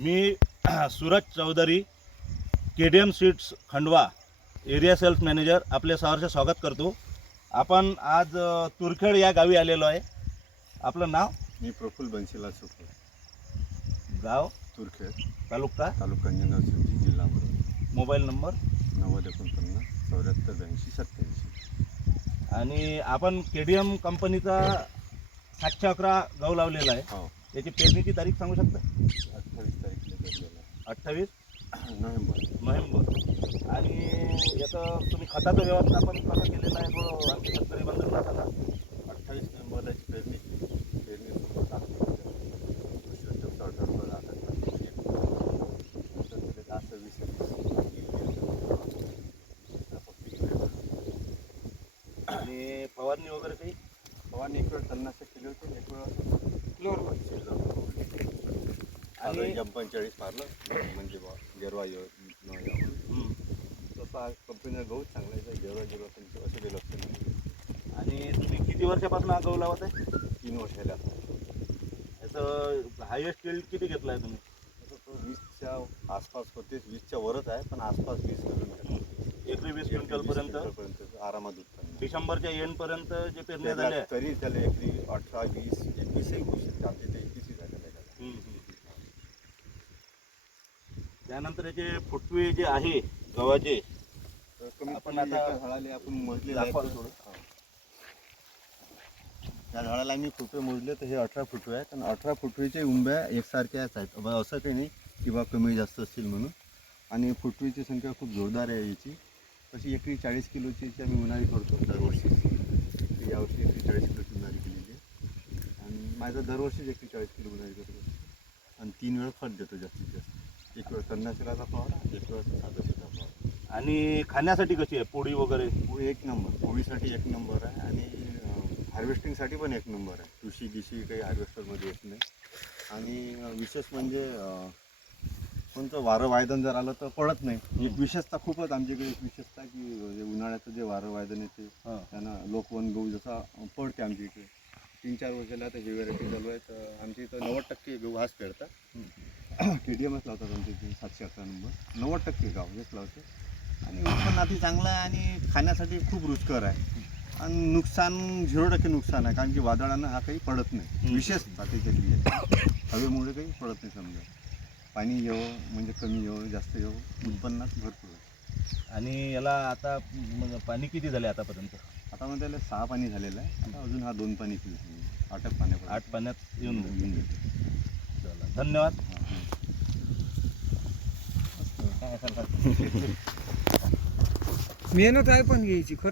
मी Suraj Chaudhary, KDM seeds Khandwa area sales manager, आपले सहर्ष स्वागत करतो. आपण आज तुरखेड या गावी आलेलो आहे. आपलं नाव? मी प्रफुल्ल बन्सीलाल सुखो, गाव तुरखेड, तालुका अंजनगाव, जिल्हा अमरावती. Mobile number 9049 7482 87. आणि आपण KDM कंपनीचा 711 गहू लावलेला आहे. हो, त्याची पेरणीची तारीख सांगू शकता? 28 तारीखला पेरलेला आहे. 28 नोव्हेंबर. आणि याचं तुम्ही खताचं व्यवस्थापन कसं केलेलं आहे तो आमच्या शेतकरी बंधूंना सांगा. 28 नोव्हेंबरला पेरणी पेरणीसोबत आपण पुरुषोत्तम ऑर्डरवर आणि फवारणी वगैरे काही? फवारणी एक वेळ तणनाशक केली होती, एक वेळ आणि आणि 45 मारलं म्हणजे गेरवा न यावं. तसा कंपनीचा गहू चांगला आहे, गेरवा त्यांचं असं काही लक्ष नाही. आणि तुम्ही किती वर्षापासून हा गहू लावत आहे? 3 वर्षाला याचं हायेस्ट यील्ड किती घेतला आहे तुम्ही? तसं तो 20च्या आसपास होते, 20च्या वरच आहे, पण आसपास 20 करून एकरी 20 क्विंटलपर्यंत आरामात उत्पन्न. डिसेंबरच्या एंडपर्यंत जे पेरण्या झाल्या तरी त्याला एकरी 18, 20, 21 होऊ शकते. आमच्या इथे 21 झालेलं आहे. त्यानंतर याचे फुटवे जे आहे गव्हाचे तर कमीत आपण कमी आता एका झाडाला आपण मोजले आहे. दाखवा थोडं. या झाडाला आम्ही फुटवे मोजले तर हे 18 फुटवे आहेत, आणि 18 फुटवेच्या उंब्या एकसारख्याच आहेत. असं काही नाही की बा कमी जास्त असतील म्हणून. आणि फुटवीची संख्या खूप जोरदार आहे याची. तशी एकरी 40 किलोची आम्ही उन्हाळी करतो दरवर्षी. यावर्षी एकरी 40 किलोची उन्हाळी केलेली आहे, आणि माझं दरवर्षीच एकरी 40 किलो उन्हाळी करतो. आणि 3 वेळ खत देतो जास्तीत जास्त. एक वेळ तणनाशकाचा फवारा, एक वेळ साधा सुद्धा फवारा. आणि खाण्यासाठी कशी आहे पोळी वगैरे? पोळी एक नंबर, पोळीसाठी एक नंबर आहे, आणि हार्वेस्टिंगसाठी पण एक नंबर आहे. तुळशी गिशी काही हार्वेस्टरमध्ये येत नाही. आणि विशेष म्हणजे कोणतं वारं वायदन जर आलं तर पडत नाही. एक विशेषता खूपच आमच्याकडे एक विशेषता की उन्हाळ्याचं जे वारं वायदन येते त्यांना लोकवन गहू जसा पडते आमच्या इकडे. 3-4 वर्षाला आता ही व्हरायटी चालू आहे. तर आमच्या इथं 90% गहू हाच पेरतात. KDMच लावतात आमच्या इथे 711 नंबर. 90% गाव हेच लावते, आणि उत्पन्नातही चांगलं आहे, आणि खाण्यासाठी खूप रुचकर आहे. आणि नुकसान 0% नुकसान आहे, कारण की वादळानं हा काही पडत नाही. विशेषतः त्याच्यातली आहे, हवेमुळे काही पडत नाही. समजा पाणी येवं म्हणजे कमी येवं जास्त येवं, उत्पन्नात भरपूर आहे. आणि याला आता पाणी किती झाले आतापर्यंत? आता मग त्याला 6 पाणी झालेलं आहे. आता अजून हा 2 पाणी केलं, 8 पाण्यापर्यंत 8 पाण्यात येऊन जाईल. चला, धन्यवाद. मेहनत आहे पण घ्यायची खरं.